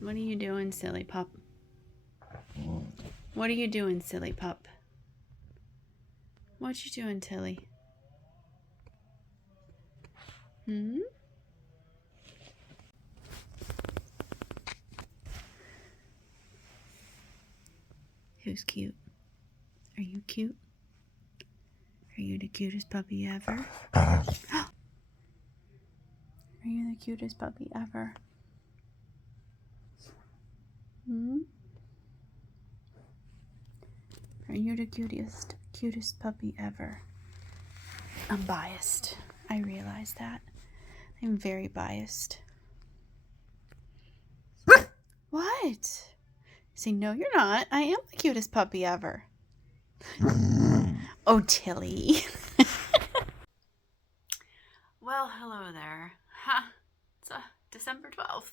What are you doing, silly pup? What are you doing, silly pup? What you doing, Tilly? Who's cute? Are you cute? Are you the cutest puppy ever? Are you the cutest puppy ever? Are you the cutest puppy ever? I'm biased. I realize that. I'm very biased. What? Say, no, you're not. I am the cutest puppy ever. Oh, Tilly. Well, hello there. It's December 12th,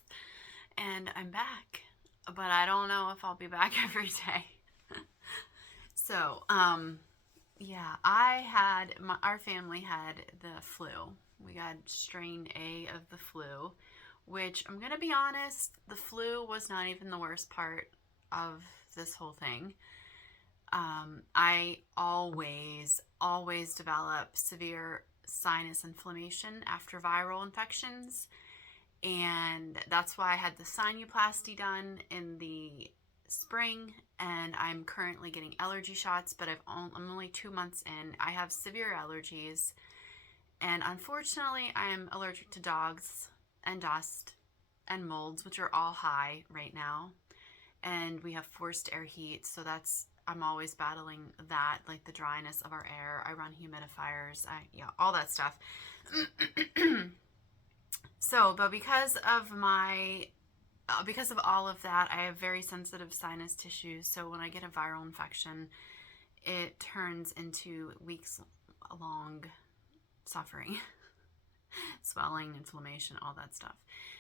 and I'm back. But I don't know if I'll be back every day. So, yeah, our family had the flu. We got strain A of the flu, which I'm going to be honest, the flu was not even the worst part of this whole thing. I always develop severe sinus inflammation after viral infections. And that's why I had the sinuplasty done in the spring, and I'm currently getting allergy shots, but I'm only 2 months in. I have severe allergies, and unfortunately I am allergic to dogs and dust and molds, which are all high right now. And we have forced air heat, so I'm always battling that, like the dryness of our air. I run humidifiers, all that stuff. So, but because of all of that, I have very sensitive sinus tissues. So when I get a viral infection, it turns into weeks long suffering, swelling, inflammation, all that stuff.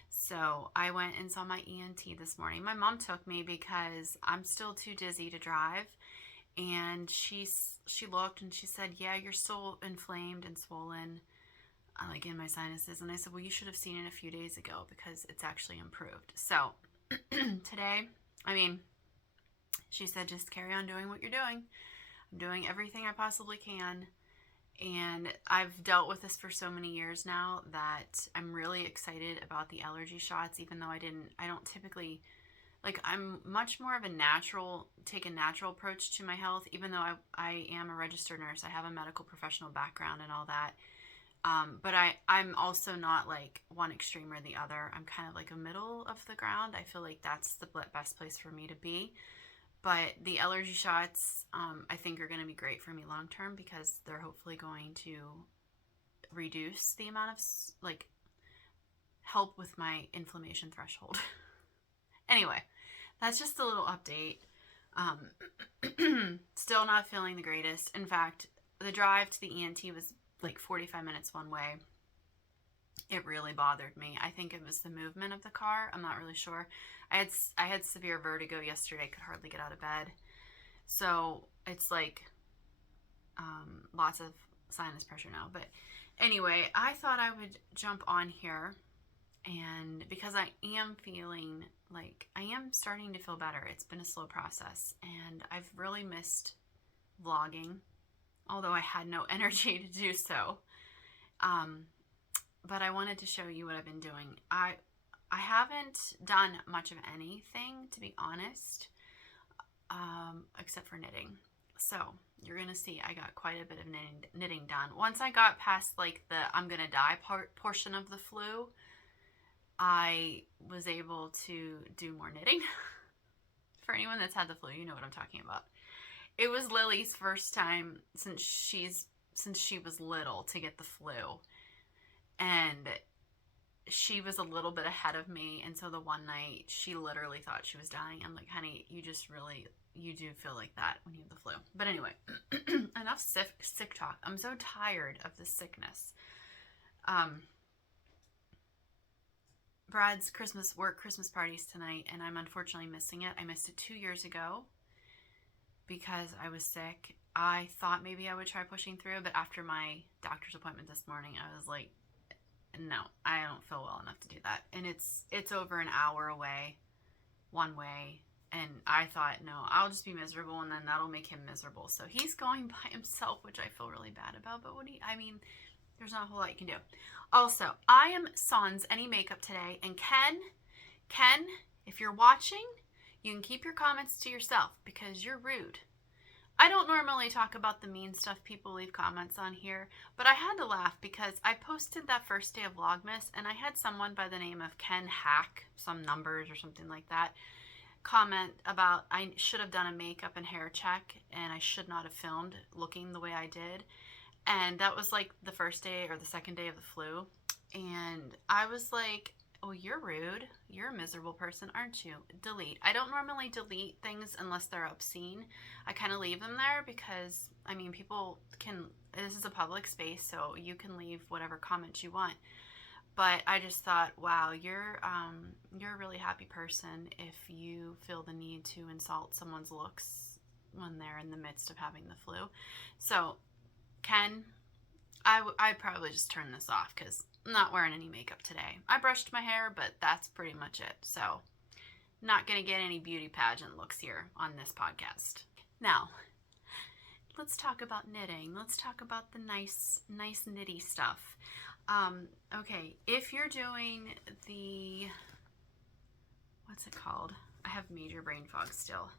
So I went and saw my ENT this morning. My mom took me because I'm still too dizzy to drive. And she looked and she said, yeah, you're still inflamed and swollen, like in my sinuses. And I said, well, you should have seen it a few days ago because it's actually improved. So today, she said, just carry on doing what you're doing. I'm doing everything I possibly can. And I've dealt with this for so many years now that I'm really excited about the allergy shots, even though I don't typically, like, I'm much more of take a natural approach to my health, even though I am a registered nurse. I have a medical professional background and all that. But I'm also not like one extreme or the other. I'm kind of like a middle of the ground. I feel like that's the best place for me to be. But the allergy shots, I think are going to be great for me long term because they're hopefully going to reduce the amount of, like, help with my inflammation threshold. Anyway, that's just a little update. Still not feeling the greatest. In fact, the drive to the ENT was like 45 minutes one way. It really bothered me. I think it was the movement of the car. I'm not really sure. I had severe vertigo yesterday. Could hardly get out of bed. So it's like lots of sinus pressure now. But anyway, I thought I would jump on here, and because I am feeling like I am starting to feel better. It's been a slow process, and I've really missed vlogging, although I had no energy to do so. But I wanted to show you what I've been doing. I haven't done much of anything, to be honest, except for knitting. So you're going to see I got quite a bit of knitting done. Once I got past like the I'm going to die portion of the flu, I was able to do more knitting. For anyone that's had the flu, you know what I'm talking about. It was Lily's first time since she was little to get the flu. And she was a little bit ahead of me. And so the one night she literally thought she was dying. I'm like, honey, you do feel like that when you have the flu. But anyway, enough sick talk. I'm so tired of this sickness. Brad's Christmas party's tonight, and I'm unfortunately missing it. I missed it 2 years ago because I was sick. I thought maybe I would try pushing through, but after my doctor's appointment this morning, I was like, no, I don't feel well enough to do that. And it's over an hour away. one way. And I thought, no, I'll just be miserable, and then that'll make him miserable. So he's going by himself, which I feel really bad about. But I mean, there's not a whole lot you can do. Also, I am sans any makeup today. And Ken, if you're watching, you can keep your comments to yourself because you're rude. I don't normally talk about the mean stuff people leave comments on here, but I had to laugh because I posted that first day of Vlogmas, and I had someone by the name of Ken Hack, some numbers or something like that, comment about I should have done a makeup and hair check and I should not have filmed looking the way I did. And that was like the first day or the second day of the flu. And I was like, oh, you're rude. You're a miserable person, aren't you? Delete. I don't normally delete things unless they're obscene. I kind of leave them there because, I mean, people can, this is a public space, so you can leave whatever comments you want. But I just thought, wow, you're a really happy person if you feel the need to insult someone's looks when they're in the midst of having the flu. So, Ken, I'd probably just turn this off because I'm not wearing any makeup today. I brushed my hair, but that's pretty much it. So, not going to get any beauty pageant looks here on this podcast. Now, let's talk about knitting. Let's talk about the nice knitty stuff. Okay, if you're doing the, what's it called? I have major brain fog still.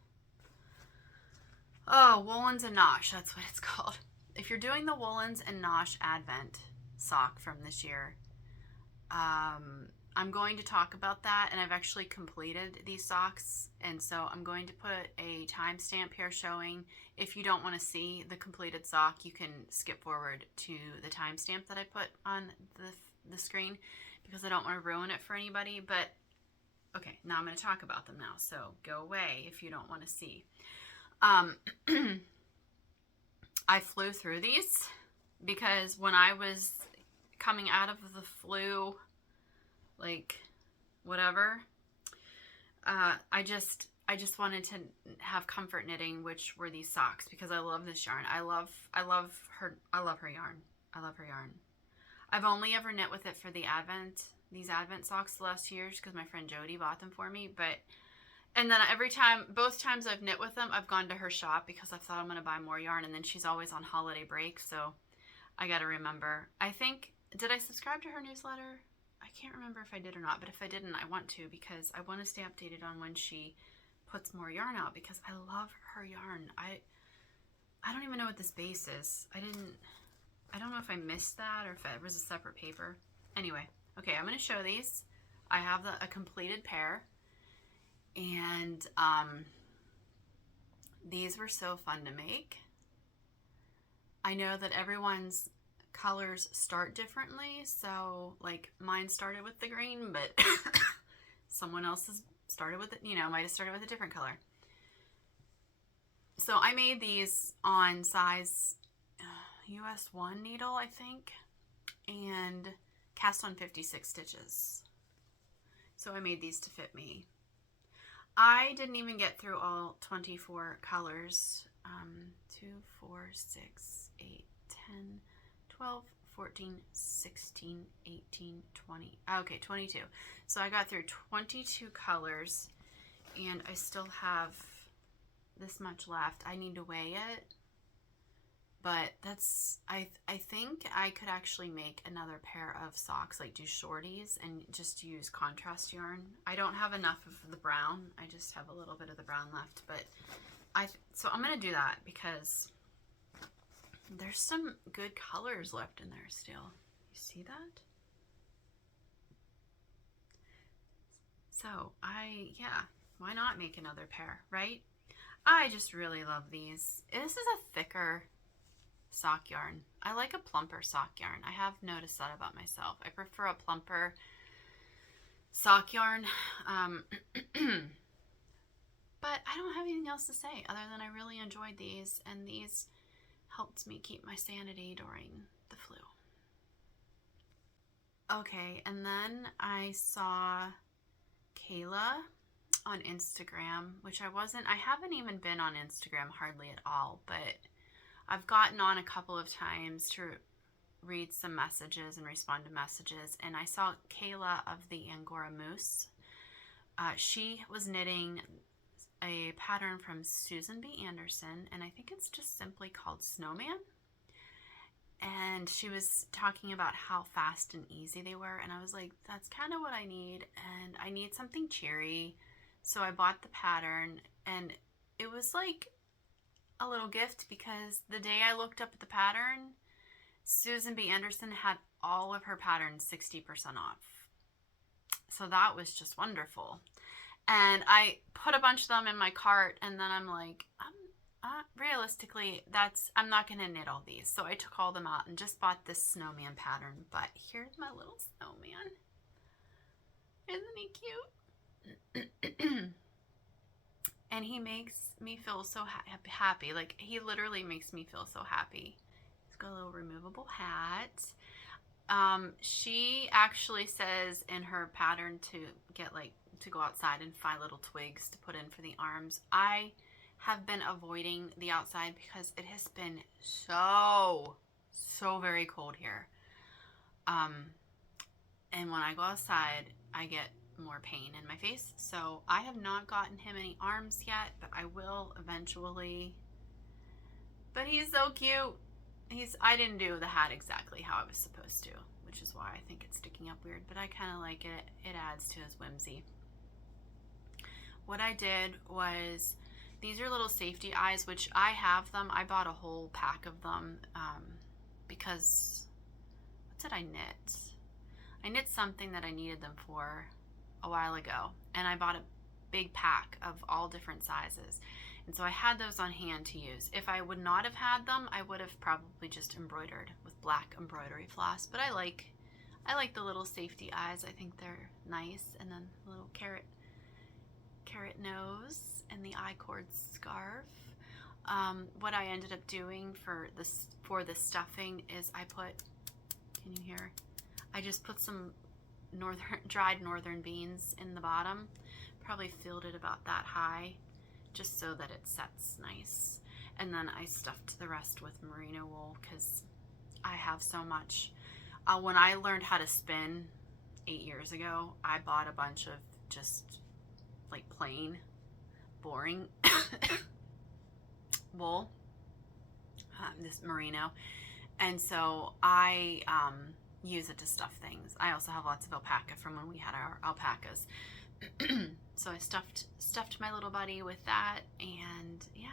Oh, Woolens and Nosh, that's what it's called. If you're doing the Woolens and Nosh Advent sock from this year, I'm going to talk about that, and I've actually completed these socks, and so I'm going to put a timestamp here showing. If you don't want to see the completed sock, you can skip forward to the timestamp that I put on the screen because I don't want to ruin it for anybody. But okay, now I'm going to talk about them now, so go away if you don't want to see. I flew through these because when I was coming out of the flu, like whatever, I just wanted to have comfort knitting, which were these socks, because I love this yarn. I love her yarn. I love her yarn. I've only ever knit with it for these Advent socks the last 2 years because my friend Jody bought them for me. And then both times I've knit with them, I've gone to her shop because I thought I'm going to buy more yarn, and then she's always on holiday break, so I got to remember. Did I subscribe to her newsletter? I can't remember if I did or not, but if I didn't, I want to because I want to stay updated on when she puts more yarn out because I love her yarn. I don't even know what this base is. I don't know if I missed that or if it was a separate paper. Anyway, okay, I'm going to show these. I have a completed pair, and these were so fun to make. I know that everyone's colors start differently, so like mine started with the green, but someone else's started with it, might have started with a different color. So I made these on size US 1 needle, I think, and cast on 56 stitches. So I made these to fit me. I didn't even get through all 24 colors. 2, 4, 6, 8, 10, 12, 14, 16, 18, 20. Okay, 22. So I got through 22 colors, and I still have this much left. I need to weigh it, but I think I could actually make another pair of socks, like do shorties and just use contrast yarn. I don't have enough of the brown. I just have a little bit of the brown left, but so I'm going to do that because there's some good colors left in there still. You see that? So why not make another pair, right? I just really love these. This is a thicker sock yarn. I like a plumper sock yarn. I have noticed that about myself. I prefer a plumper sock yarn. But I don't have anything else to say other than I really enjoyed these, and these helped me keep my sanity during the flu. Okay, and then I saw Kayla on Instagram, which I haven't even been on Instagram hardly at all, but I've gotten on a couple of times to read some messages and respond to messages, and I saw Kayla of the Angora Moose She was knitting a pattern from Susan B. Anderson, and I think it's just simply called Snowman. And she was talking about how fast and easy they were, and I was like, that's kind of what I need, and I need something cheery. So I bought the pattern, and it was like a little gift because the day I looked up at the pattern, Susan B. Anderson had all of her patterns 60% off. So that was just wonderful. And I put a bunch of them in my cart, and then I'm like, realistically, I'm not going to knit all these. So I took all them out and just bought this snowman pattern. But here's my little snowman. Isn't he cute? And he makes me feel so happy. Like, he literally makes me feel so happy. He's got a little removable hat. She actually says in her pattern to go outside and find little twigs to put in for the arms. I have been avoiding the outside because it has been so very cold here. And when I go outside, I get more pain in my face. So I have not gotten him any arms yet, but I will eventually. But he's so cute. I didn't do the hat exactly how I was supposed to, which is why I think it's sticking up weird, but I kind of like it. It adds to his whimsy. What I did was, these are little safety eyes, which I have them. I bought a whole pack of them because, what did I knit? I knit something that I needed them for a while ago, and I bought a big pack of all different sizes. And so I had those on hand to use. If I would not have had them, I would have probably just embroidered with black embroidery floss. But I like the little safety eyes. I think they're nice. And then the little carrot nose and the I-cord scarf. What I ended up doing for the stuffing is can you hear? I just put some dried northern beans in the bottom. Probably filled it about that high, just so that it sets nice. And then I stuffed the rest with merino wool because I have so much. When I learned how to spin 8 years ago, I bought a bunch of just like plain, boring wool, this merino. And so I use it to stuff things. I also have lots of alpaca from when we had our alpacas. So I stuffed my little buddy with that, and yeah,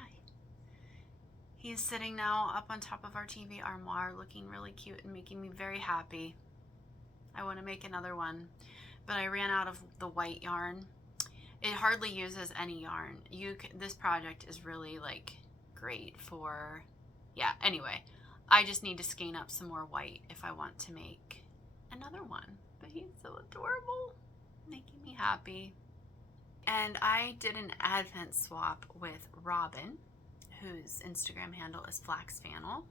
he's sitting now up on top of our TV armoire looking really cute and making me very happy. I want to make another one, but I ran out of the white yarn. It hardly uses any yarn. This project is really like great for, yeah, anyway, I just need to skein up some more white if I want to make another one. But he's so adorable, making me happy. And I did an advent swap with Robin, whose Instagram handle is Flax Flannel.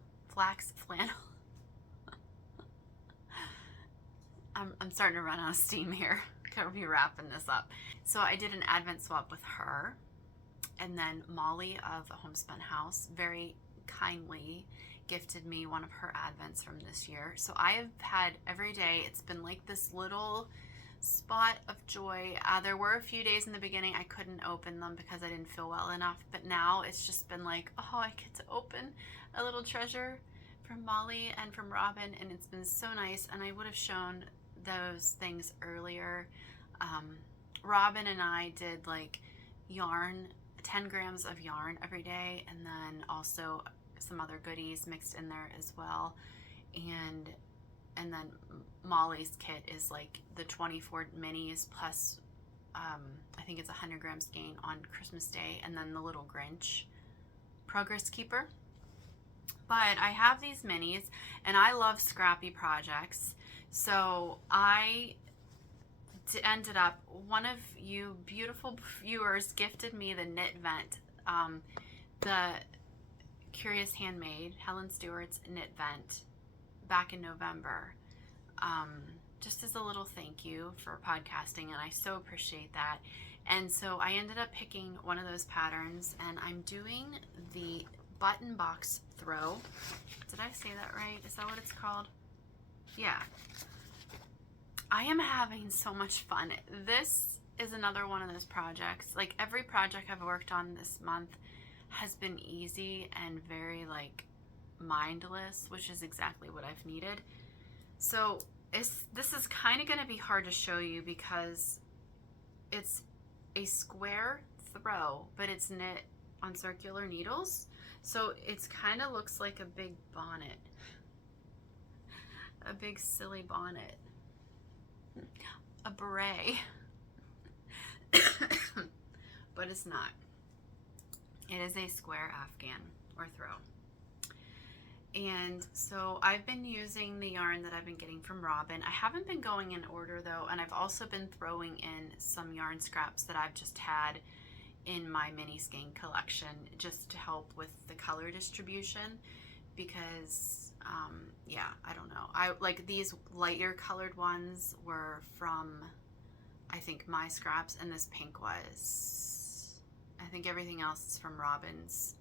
I'm starting to run out of steam here. Gotta be wrapping this up. So I did an advent swap with her, and then Molly of Homespun House very kindly gifted me one of her advents from this year. So I have had every day, it's been like this little spot of joy. There were a few days in the beginning I couldn't open them because I didn't feel well enough, but now it's just been like, oh, I get to open a little treasure from Molly and from Robin, and it's been so nice. And I would have shown those things earlier. Robin and I did like yarn, 10 grams of yarn every day, and then also some other goodies mixed in there as well. And then Molly's kit is like the 24 minis plus I think it's 100 grams gain on Christmas Day, and then the little Grinch progress keeper. But I have these minis, and I love scrappy projects, so I ended up, one of you beautiful viewers gifted me the Knit Vent, the Curious Handmade, Helen Stewart's Knit Vent, back in November, just as a little thank you for podcasting, and I so appreciate that. And so I ended up picking one of those patterns, and I'm doing the button box throw. Did I say that right? Is that what it's called? Yeah. I am having so much fun. This is another one of those projects. Like every project I've worked on this month has been easy and very like mindless, which is exactly what I've needed. So this is kind of going to be hard to show you because it's a square throw, but it's knit on circular needles. So it's kind of looks like a big bonnet, a big silly bonnet, a beret, but it's not. It is a square afghan or throw. And so I've been using the yarn that I've been getting from Robin. I haven't been going in order though, and I've also been throwing in some yarn scraps that I've just had in my mini skein collection just to help with the color distribution because yeah, I don't know. I like these lighter colored ones were from I think my scraps, and this pink was, I think everything else is from Robin's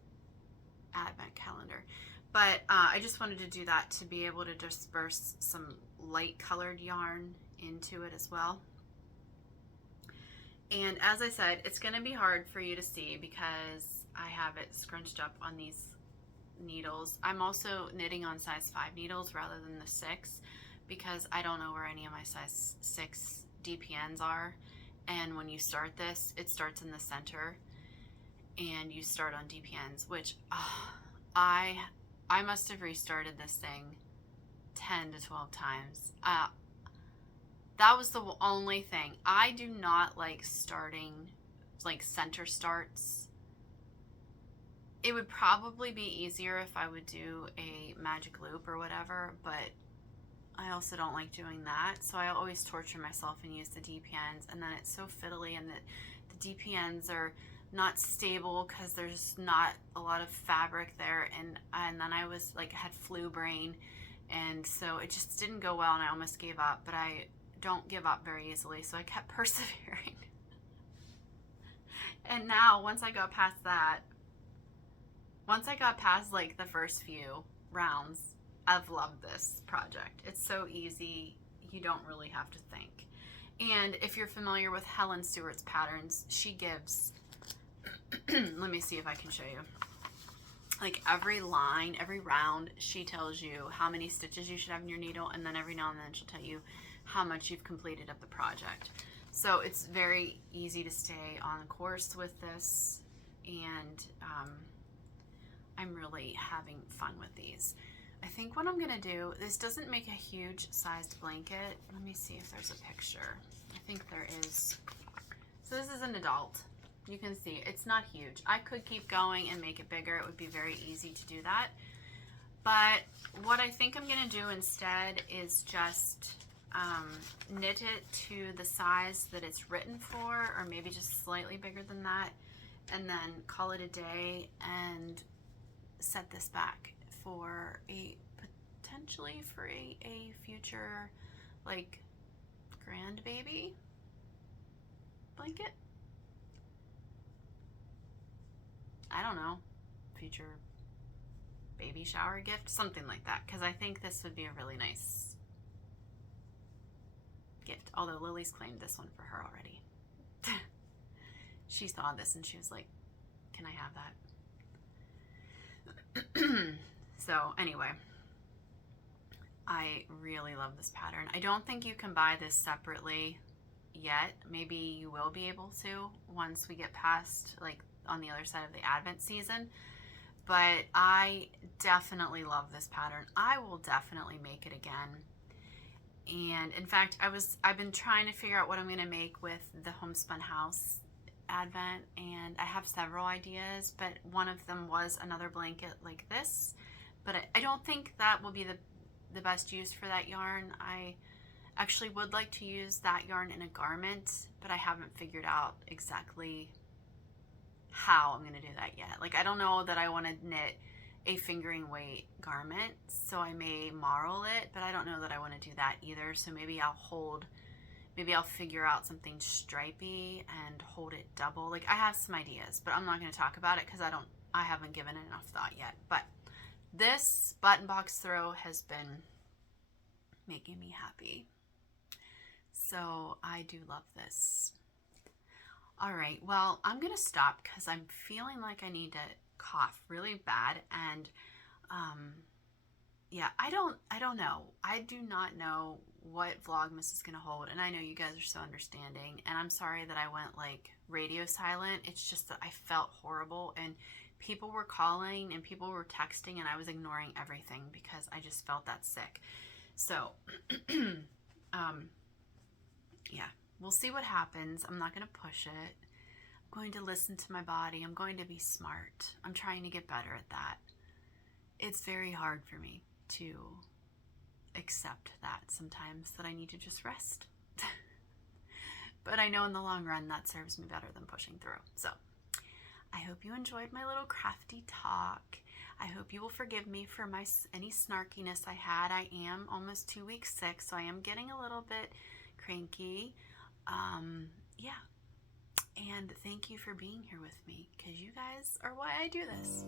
advent calendar. But I just wanted to do that to be able to disperse some light colored yarn into it as well. And as I said, it's going to be hard for you to see because I have it scrunched up on these needles. I'm also knitting on size 5 needles rather than the 6 because I don't know where any of my size 6 DPNs are. And when you start this, it starts in the center and you start on DPNs, which I must have restarted this thing 10 to 12 times. That was the only thing. I do not like starting like center starts. It would probably be easier if I would do a magic loop or whatever, but I also don't like doing that. So I always torture myself and use the DPNs, and then it's so fiddly, and the DPNs are not stable because there's not a lot of fabric there, and then I was like had flu brain, and so it just didn't go well, and I almost gave up. But I don't give up very easily, so I kept persevering. And now once I got past like the first few rounds, I've loved this project. It's so easy, you don't really have to think. And if you're familiar with Helen Stewart's patterns, she gives let me see if I can show you. Like every line, every round, she tells you how many stitches you should have in your needle, and then every now and then she'll tell you how much you've completed of the project. So it's very easy to stay on course with this, and I'm really having fun with these. I think what I'm gonna do, this doesn't make a huge sized blanket. Let me see if there's a picture. I think there is. So this is an adult. You can see it's not huge. I could keep going and make it bigger. It would be very easy to do that. But what I think I'm gonna do instead is just knit it to the size that it's written for, or maybe just slightly bigger than that, and then call it a day and set this back for potentially for a future like grandbaby blanket. I don't know, future baby shower gift, something like that, because I think this would be a really nice gift. Although Lily's claimed this one for her already. She saw this and she was like, can I have that? So anyway, I really love this pattern. I don't think you can buy this separately yet. Maybe you will be able to once we get past like on the other side of the Advent season, but I definitely love this pattern. I will definitely make it again. And in fact, I've been trying to figure out what I'm going to make with the Homespun House Advent, and I have several ideas, but one of them was another blanket like this, but I don't think that will be the best use for that yarn. I actually would like to use that yarn in a garment, but I haven't figured out exactly how I'm going to do that yet. Like, I don't know that I want to knit a fingering weight garment, so I may marl it, but I don't know that I want to do that either. So maybe I'll figure out something stripy and hold it double. Like, I have some ideas, but I'm not going to talk about it because I haven't given it enough thought yet. But this button box throw has been making me happy. So I do love this. All right, well, I'm gonna stop because I'm feeling like I need to cough really bad, and yeah, I don't know. I do not know what Vlogmas is gonna hold, and I know you guys are so understanding, and I'm sorry that I went like radio silent. It's just that I felt horrible, and people were calling and people were texting, and I was ignoring everything because I just felt that sick. So, um, yeah, we'll see what happens. I'm not gonna push it. I'm going to listen to my body. I'm going to be smart. I'm trying to get better at that. It's very hard for me to accept that sometimes, that I need to just rest. But I know in the long run that serves me better than pushing through. So I hope you enjoyed my little crafty talk. I hope you will forgive me for any snarkiness I had. I am almost 2 weeks sick, so I am getting a little bit cranky. Yeah. And thank you for being here with me, because you guys are why I do this.